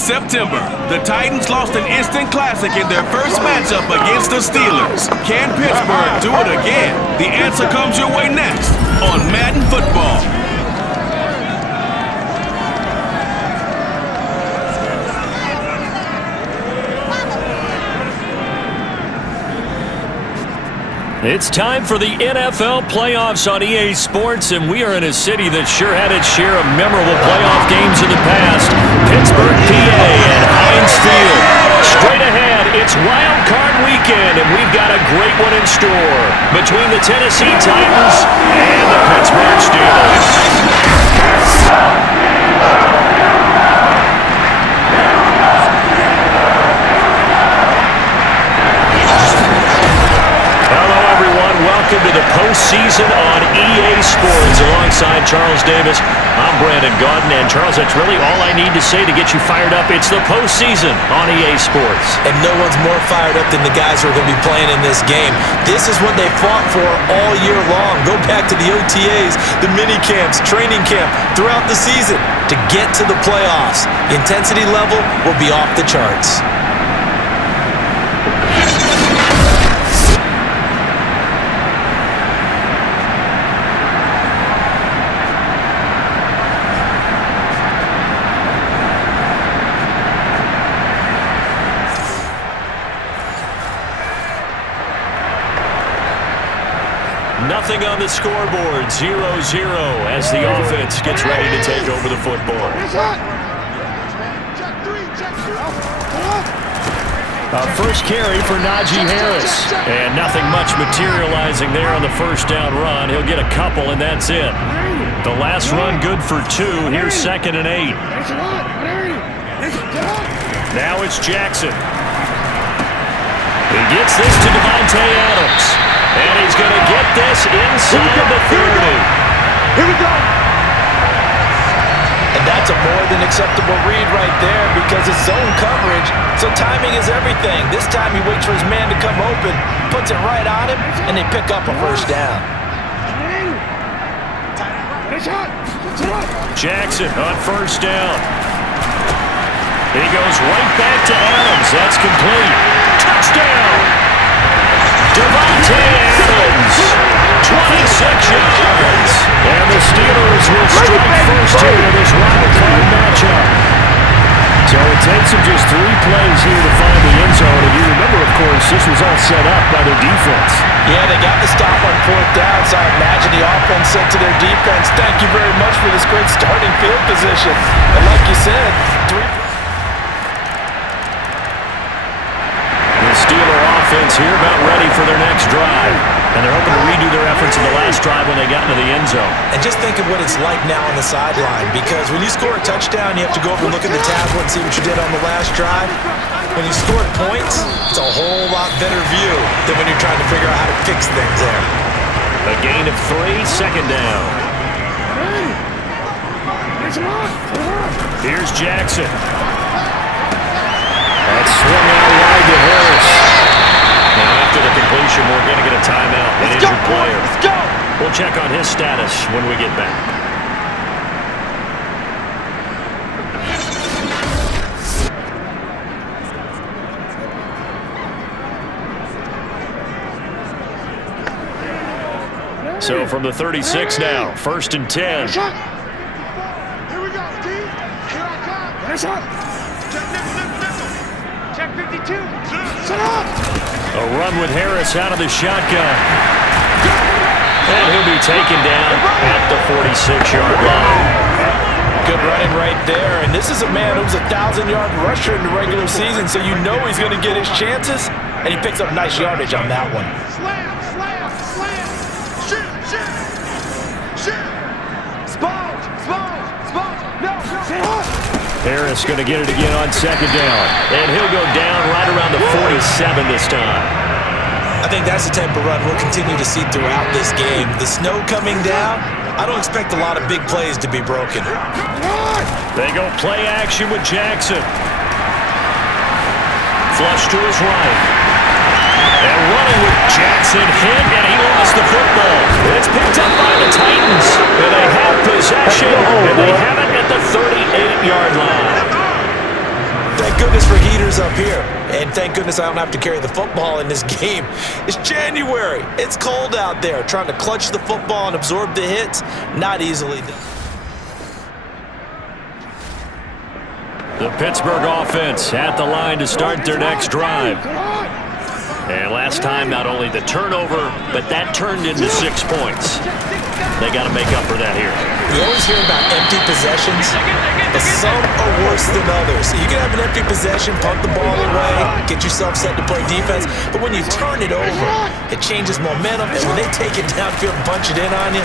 September. The Titans lost an instant classic in their first matchup against the Steelers. Can Pittsburgh do it again? The answer comes your way next on Madden Football. It's time for the NFL playoffs on EA Sports, and we are in a city that sure had its share of memorable playoff games in the past. Pittsburgh, PA, and Heinz Field. Straight ahead, it's Wild Card Weekend, and we've got a great one in store between the Tennessee Titans and the Pittsburgh Steelers. Welcome to the postseason on EA Sports. Alongside Charles Davis, I'm Brandon Gaudin. And Charles, that's really all I need to say to get you fired up. It's the postseason on EA Sports. And no one's more fired up than the guys who are going to be playing in this game. This is what they fought for all year long. Go back to the OTAs, the mini camps, training camp, throughout the season to get to the playoffs. The intensity level will be off the charts. Nothing on the scoreboard, 0-0 as the offense gets ready to take over the football. First carry for Najee Harris. And nothing much materializing there on the first down run. He'll get a couple, and that's it. The last run good for 2. Here's 2nd and 8. Now it's Jackson. He gets this to Devontae Adams. And he's going to get this inside the 30. Here we go. And that's a more than acceptable read right there because it's zone coverage, so timing is everything. This time he waits for his man to come open, puts it right on him, and they pick up a first down. Jackson on first down. He goes right back to Adams. That's complete. Touchdown! Devontae Adams, 26 yards. And the Steelers will strike first here in this wild card matchup. So it takes them just 3 plays here to find the end zone. And you remember, of course, this was all set up by their defense. Yeah, they got the stop on 4th down, so I imagine the offense said to their defense, thank you very much for this great starting field position. And like you said, 3 Steeler offense here about ready for their next drive. And they're hoping to redo their efforts in the last drive when they got into the end zone. And just think of what it's like now on the sideline, because when you score a touchdown, you have to go over and look at the tablet and see what you did on the last drive. When you score points, it's a whole lot better view than when you're trying to figure out how to fix things there. A gain of 3, 2nd down. Here's Jackson. That's swung out wide to Harris. Now after the completion, we're going to get a timeout. An injured player. Let's go. We'll check on his status when we get back. So from the 36 now, 1st and 10. Here we go, D. Here I come. Nice shot. Check 52. Set up. A run with Harris out of the shotgun. And he'll be taken down at the 46-yard line. Good running right there. And this is a man who's a 1,000-yard rusher in the regular season, so you know he's going to get his chances. And he picks up nice yardage on that one. Slam, slam, slam. Shoot, shoot. Shoot. Sponge, sponge, sponge. No, no. Harris going to get it again on 2nd down. And he'll go down right around the 47 this time. I think that's the type of run we'll continue to see throughout this game. The snow coming down, I don't expect a lot of big plays to be broken. They go play action with Jackson. Flush to his right. And running with Jackson hit, and he lost the football. It's picked up by the Titans. And they have possession, and they have it at the 38-yard line. Here's up here. And thank goodness I don't have to carry the football in this game. It's January. It's cold out there. Trying to clutch the football and absorb the hits, not easily done. The Pittsburgh offense at the line to start their next drive. And last time, not only the turnover, but that turned into 6 points. They got to make up for that here. We always hear about empty possessions, but some are worse than others. You can have an empty possession, punt the ball away, get yourself set to play defense, but when you turn it over, it changes momentum, and when they take it downfield and punch it in on you,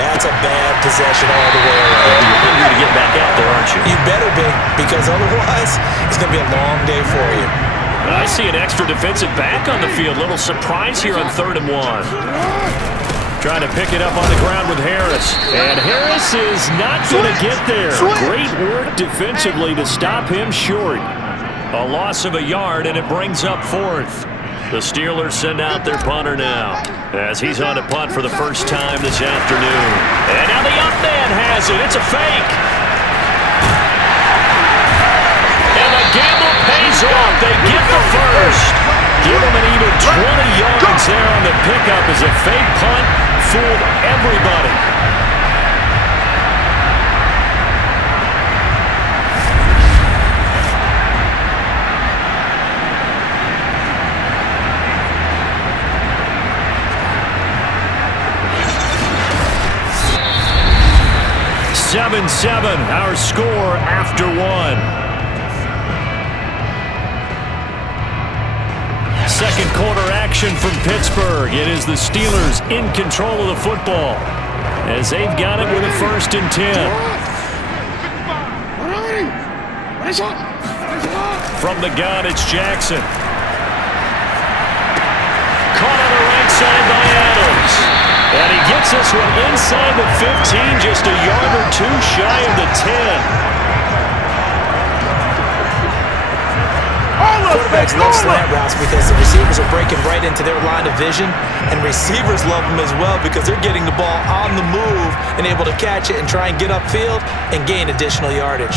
that's a bad possession all the way around. You're hungry to get back out there, aren't you? You better be, because otherwise, it's going to be a long day for you. I see an extra defensive back on the field. Little surprise here on 3rd and 1. Trying to pick it up on the ground with Harris. And Harris is not going to get there. Great work defensively to stop him short. A loss of a yard, and it brings up 4th. The Steelers send out their punter now, as he's on to punt for the first time this afternoon. And now the up man has it. It's a fake. And the gamble pays off. They get the first. Give them an even 20 yards there on the pickup as a fake punt fooled everybody. (7-7) our score after 1. Second quarter action from Pittsburgh. It is the Steelers in control of the football as they've got it with a 1st and 10. From the gun, it's Jackson. Caught on the right side by Adams. And he gets this one inside the 15, just a yard or 2 shy of the 10. Quarterbacks love slant routes because the receivers are breaking right into their line of vision, and receivers love them as well because they're getting the ball on the move and able to catch it and try and get upfield and gain additional yardage.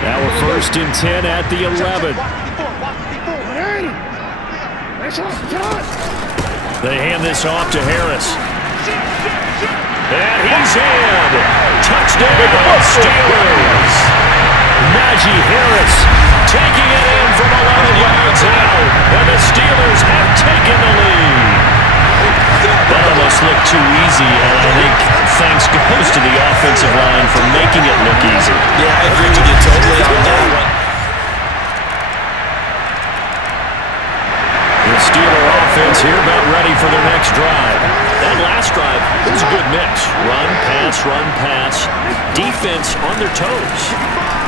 Now we're 1st and 10 at the 11. They hand this off to Harris. And he's in. Touchdown, Steelers. Najee Harris taking it in from 11 yards out. And the Steelers have taken the lead. That almost looked too easy, and I think thanks goes to the offensive line for making it look easy. Yeah, I agree with you totally on that one. The Steeler offense here about ready for their next drive. That last drive was a good mix. Run, pass, defense on their toes.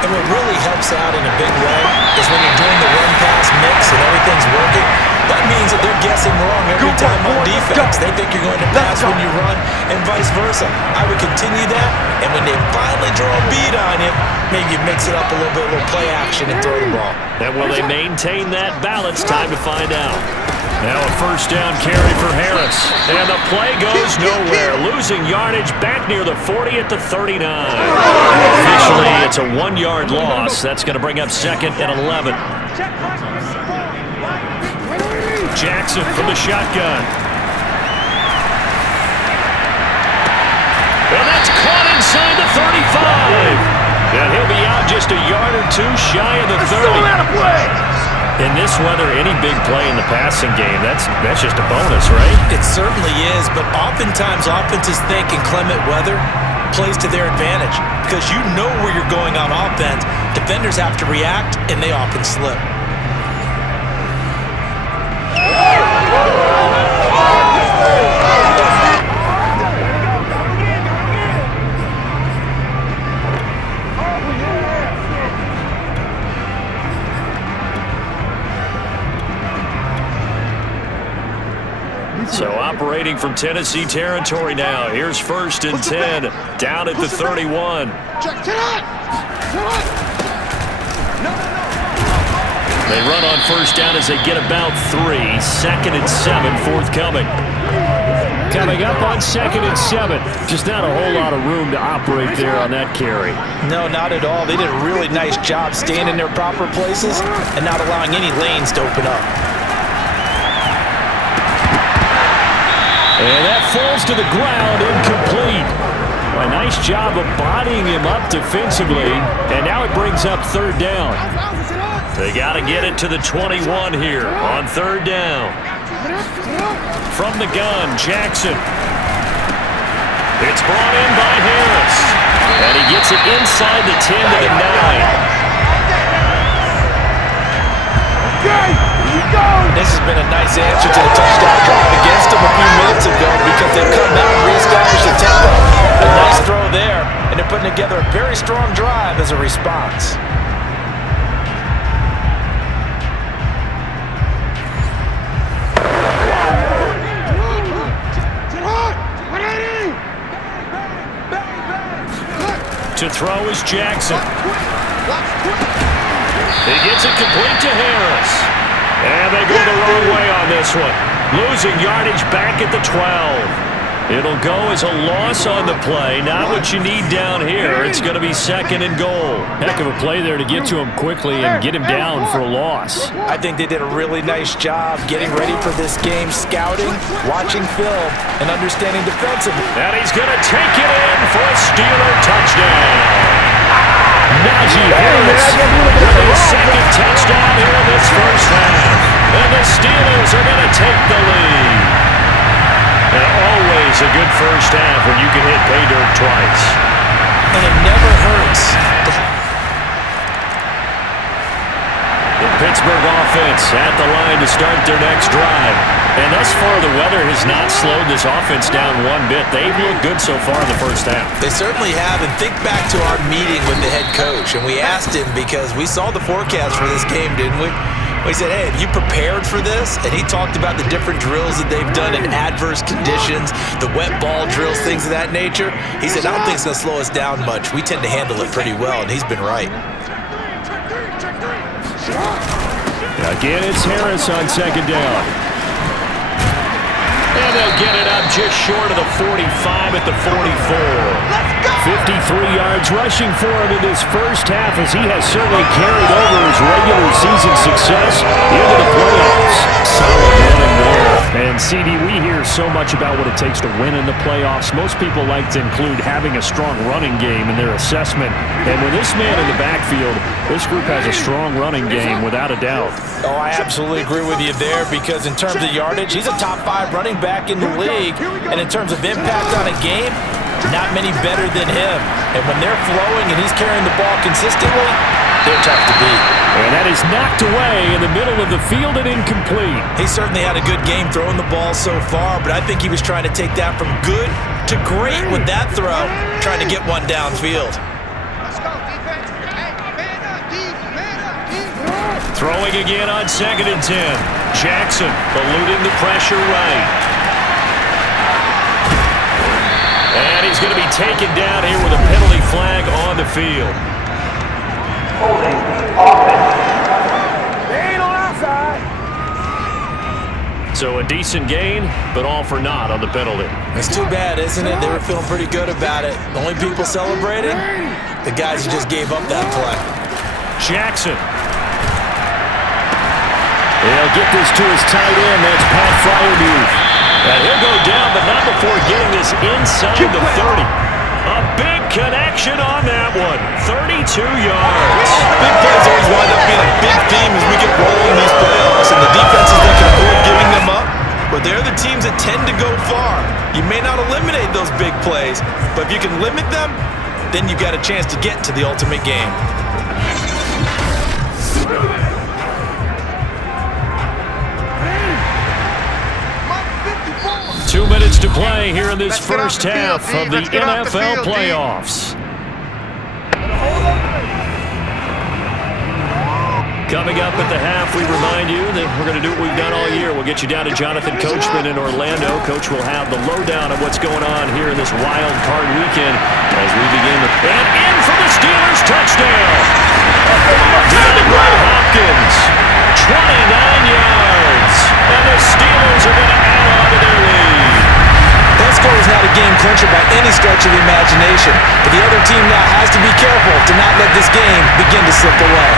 And what really helps out in a big way is when you're doing the run-pass mix and everything's working, that means that they're guessing wrong every time on defense. They think you're going to pass when you run and vice versa. I would continue that, and when they finally draw a beat on you, maybe you mix it up a little bit, a little play action and throw the ball. And will they maintain that balance? Time to find out. Now a 1st down carry for Harris. And the play goes nowhere. Losing yardage back near the 40 at the 39. Officially, it's a 1-yard loss. That's going to bring up 2nd and 11. Jackson from the shotgun. And that's caught inside the 35. And he'll be out just a yard or 2 shy of the 30. In this weather, any big play in the passing game, that's just a bonus, right? It certainly is, but oftentimes offenses think inclement weather plays to their advantage because you know where you're going on offense. Defenders have to react, and they often slip. So operating from Tennessee territory now. Here's 1st and 10 down at the 31. They run on 1st down as they get about 3. 2nd and 7 forthcoming. Coming up on 2nd and 7. Just not a whole lot of room to operate there on that carry. No, not at all. They did a really nice job staying in their proper places and not allowing any lanes to open up. And that falls to the ground, incomplete. A nice job of bodying him up defensively, and now it brings up 3rd down. They got to get it to the 21 here on 3rd down. From the gun, Jackson. It's brought in by Harris. And he gets it inside the 10 to the 9. This has been a nice answer to the touchdown drop against them a few minutes ago because they've come out and reestablished the tempo. A nice throw there, and they're putting together a very strong drive as a response. To throw is Jackson. He gets it complete to Harris. And they go the wrong way on this one. Losing yardage back at the 12. It'll go as a loss on the play. Not what you need down here. It's going to be 2nd and goal. Heck of a play there to get to him quickly and get him down for a loss. I think they did a really nice job getting ready for this game, scouting, watching film, and understanding defensively. And he's going to take it in for a Steeler touchdown. Najee Harris with his 2nd touchdown here in this first half. And the Steelers are going to take the lead. And always a good first half when you can hit pay dirt twice. And it never hurts. The Pittsburgh offense at the line to start their next drive. And thus far, the weather has not slowed this offense down one bit. They've looked good so far in the first half. They certainly have. And think back to our meeting with the head coach. And we asked him because we saw the forecast for this game, didn't we? We said, hey, have you prepared for this? And he talked about the different drills that they've done in adverse conditions, the wet ball drills, things of that nature. He said, I don't think it's going to slow us down much. We tend to handle it pretty well, and he's been right. Again, it's Harris on 2nd down. And they'll get it up just short of the 45 at the 44. 53 yards rushing for him in this first half as he has certainly carried over his regular season success into the playoffs. Solid running there. And CD, we hear so much about what it takes to win in the playoffs. Most people like to include having a strong running game in their assessment. And with this man in the backfield, this group has a strong running game without a doubt. Oh, I absolutely agree with you there because in terms of yardage, he's a top 5 running back in the league. And in terms of impact on a game, not many better than him. And when they're flowing and he's carrying the ball consistently, they're tough to beat. And that is knocked away in the middle of the field and incomplete. He certainly had a good game throwing the ball so far, but I think he was trying to take that from good to great with that throw, trying to get one downfield. Let's go, defense. Hey, man up, defense. Throwing again on 2nd and 10. Jackson eluding the pressure right. And he's going to be taken down here with a penalty flag on the field. Holding offense. They ain't on our side. So a decent gain, but all for naught on the penalty. It's too bad, isn't it? They were feeling pretty good about it. The only people celebrating, the guys who just gave up that play. Jackson. He'll get this to his tight end. That's Pat Fryermuth. And he'll go down, but not before getting this inside the 30. A big connection on that one. 32 yards. Big plays always wind up being a big theme as we get rolling in these playoffs, and the defenses that can avoid giving them up, but they're the teams that tend to go far. You may not eliminate those big plays, but if you can limit them, then you've got a chance to get to the ultimate game. 2 minutes to play here in this first half of the NFL playoffs. Coming up at the half, we remind you that we're going to do what we've done all year. We'll get you down to Jonathan Coachman in Orlando. Coach will have the lowdown of what's going on here in this wild card weekend as we begin. And in for the Steelers touchdown. DeAndre Hopkins, 29 yards. And the Steelers are going to add on to their lead. stretch of the imagination. But the other team now has to be careful to not let this game begin to slip away.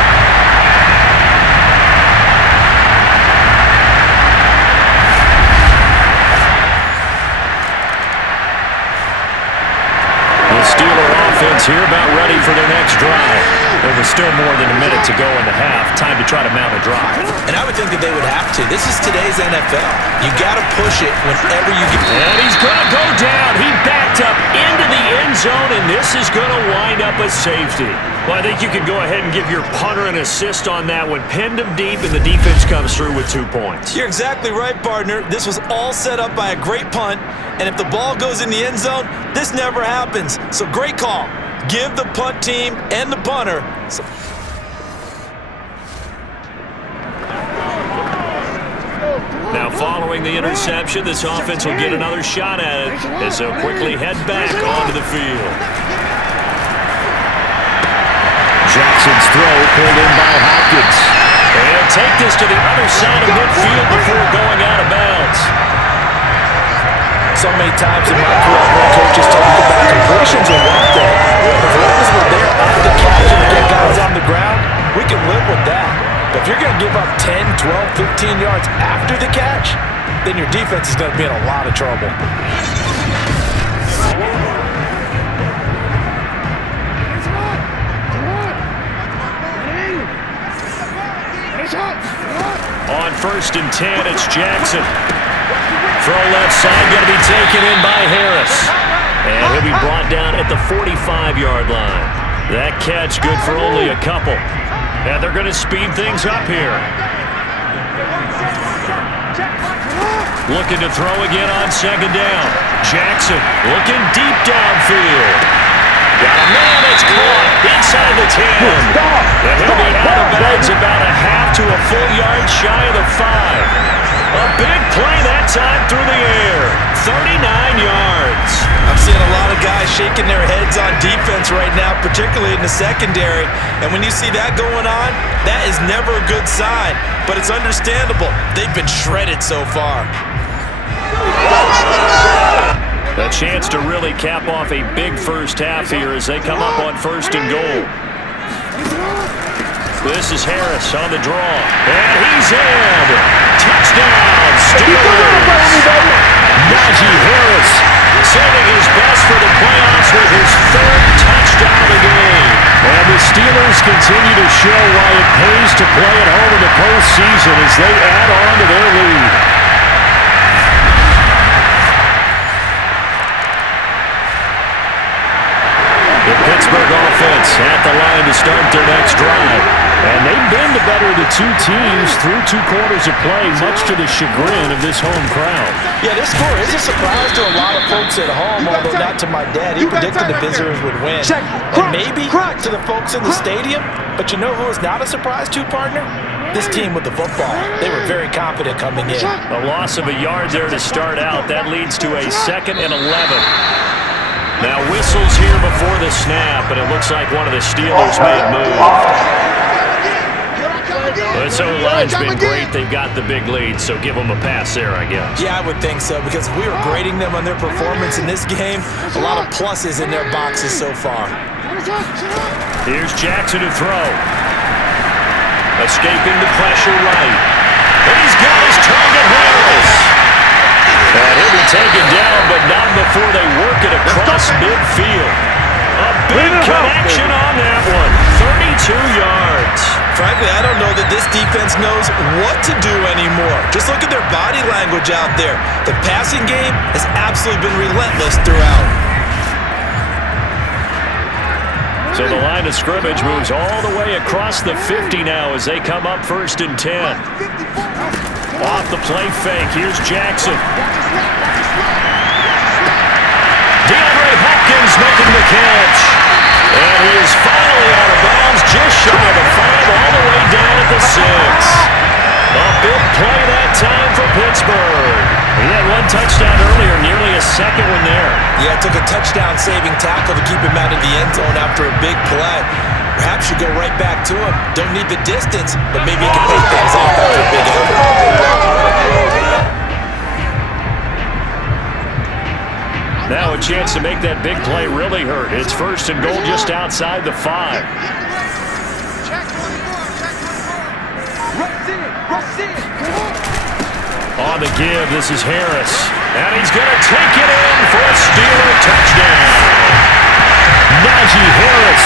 The Steeler offense here about ready for their next drive. There was still more than a minute to go in the half. Time to try to mount a drive. And I would think that they would have to. This is today's NFL. You got to push it whenever you get. And he's going to go down. He backed up into the end zone, and this is going to wind up a safety. Well, I think you can go ahead and give your punter an assist on that one. Pinned him deep, and the defense comes through with 2 points. You're exactly right, partner. This was all set up by a great punt, and if the ball goes in the end zone, this never happens. So great call. Give the punt team and the punter some. Now, following the interception, this offense will get another shot at it as they'll quickly head back onto the field. Jackson's throw pulled in by Hopkins. And he'll take this to the other side of midfield before going out of bounds. So many times in my career, I've heard coaches talk about completions are one thing. As long as we're there after the catch and get guys on the ground, we can live with that. But if you're going to give up 10, 12, 15 yards after the catch, then your defense is going to be in a lot of trouble. On 1st and 10, it's Jackson. Throw left side, going to be taken in by Harris. And he'll be brought down at the 45-yard line. That catch good for only a couple. And they're going to speed things up here. Looking to throw again on 2nd down. Jackson looking deep downfield. Got a man that's caught inside the 10. And he'll be out of bounds about a half to a full yard shy of the 5. A big play that time through the air. 39 yards. I'm seeing a lot of guys shaking their heads on defense right now, particularly in the secondary. And when you see that going on, that is never a good sign. But it's understandable. They've been shredded so far. A chance to really cap off a big first half here as they come up on 1st and goal. This is Harris on the draw. And he's in. Touchdown, Steelers. Najee Harris saving his best for the playoffs with his 3rd touchdown of the game. And the Steelers continue to show why it pays to play at home in the postseason as they add on to their lead. The Pittsburgh offense at the line to start their next drive. And they've been the better of the two teams through 2 quarters of play, much to the chagrin of this home crowd. Yeah, this score is a surprise to a lot of folks at home, although not to my dad. He predicted the visitors would win. And maybe to the folks in the stadium. But you know who is not a surprise to, partner? This team with the football. They were very confident coming in. A loss of a yard there to start out. That leads to a 2nd and 11. Now whistles here before the snap, and it looks like one of the Steelers may have moved. This O-line's been great. They've got the big lead, so give them a pass there, I guess. Yeah, I would think so, because if we were grading them on their performance in this game, a lot of pluses in their boxes so far. Here's Jackson to throw. Escaping the pressure right. And he's got his target, Harris. And he'll be taken down, but not before they work it across midfield. A big connection on that one. 32 yards. Frankly, I don't know that this defense knows what to do anymore. Just look at their body language out there. The passing game has absolutely been relentless throughout. So the line of scrimmage moves all the way across the 50 now as they come up 1st and 10. Off the play fake, here's Jackson. DeAndre Hopkins making the catch. And he is finally out of bounds, just shy of the 5, all the way down at the 6. A big play that time for Pittsburgh. He had 1 touchdown earlier, nearly a 2nd one there. Yeah, it took a touchdown-saving tackle to keep him out of the end zone after a big play. Perhaps you go right back to him. Don't need the distance, but maybe he can pay things off after a big effort. Now a chance to make that big play really hurt. It's 1st and goal just outside the 5. Check 24. Rush in. On the give, this is Harris. And he's going to take it in for a Steeler touchdown. Najee Harris,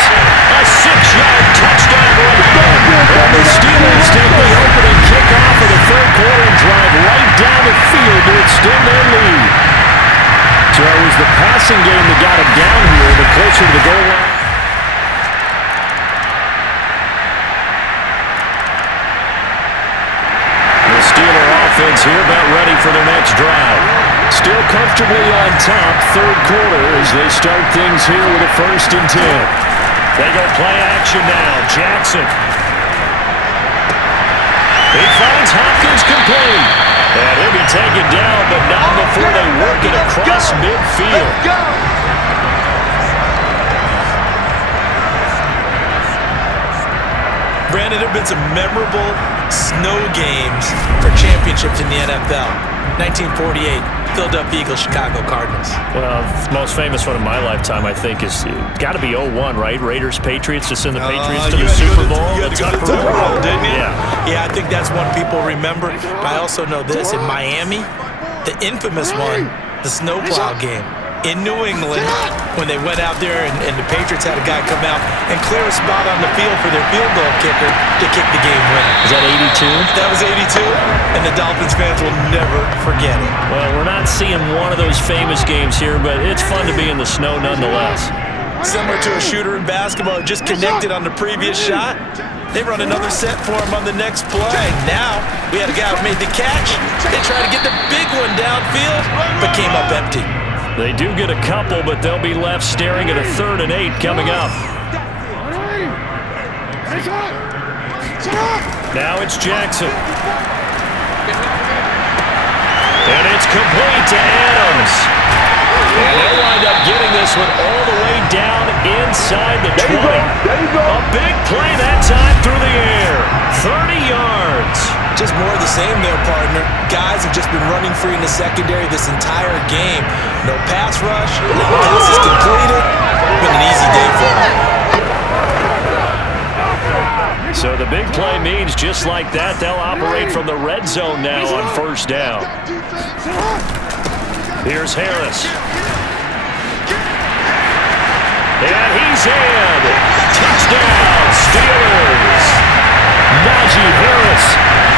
a 6-yard touchdown run. And the Steelers take the opening kickoff of the 3rd quarter and drive right down the field to extend their lead. So it was the passing game that got him down here, but closer to the goal line. The Steeler offense here about ready for their next drive. Still comfortably on top, 3rd quarter as they start things here with a 1st and 10. They go play action now. Jackson. He finds Hopkins complete. And he'll be taken down, but not before they work it across midfield. Brandon, there have been some memorable snow games for championships in the NFL. 1948, Philadelphia Eagles, Chicago Cardinals. Well, the most famous one of my lifetime, I think, is got to be 01, right? Raiders, Patriots, to send the Patriots to the Super Bowl. You had to go to the Super Bowl, didn't you? Yeah, I think that's one people remember. But I also know this, in Miami, the infamous one, the snowplow game. In New England, when they went out there and the Patriots had a guy come out and clear a spot on the field for their field goal kicker to kick the game winner. Is that 82? That was 82, and the Dolphins fans will never forget it. Well, we're not seeing one of those famous games here, but it's fun to be in the snow nonetheless. Similar to a shooter in basketball, just connected on the previous shot. They run another set for him on the next play. Now, we had a guy who made the catch. They tried to get the big one downfield, but came up empty. They do get a couple, but they'll be left staring at a 3rd and 8 coming up. Now it's Jackson. And it's complete to Adams. And they'll wind up getting this one all the way down inside the 20. A big play that time through the air. 30 yards. Just more of the same there, partner. Guys have just been running free in the secondary this entire game. No pass rush, no passes completed. Been an easy day for them. So the big play means just like that, they'll operate from the red zone now on 1st down. Here's Harris. And he's in. Touchdown, Steelers. Najee Harris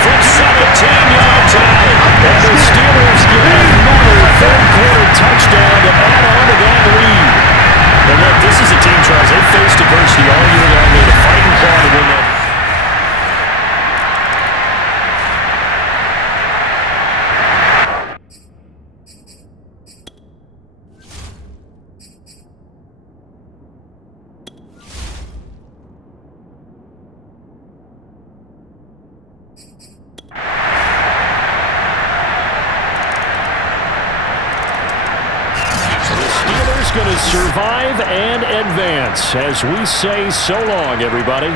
from 17 yards out. And the Steelers get another 3rd quarter touchdown to add on to that lead. And look, this is a team, Charles. They've faced adversity all year long. They're the fighting claw to win that. Going to survive and advance as we say so long, everybody.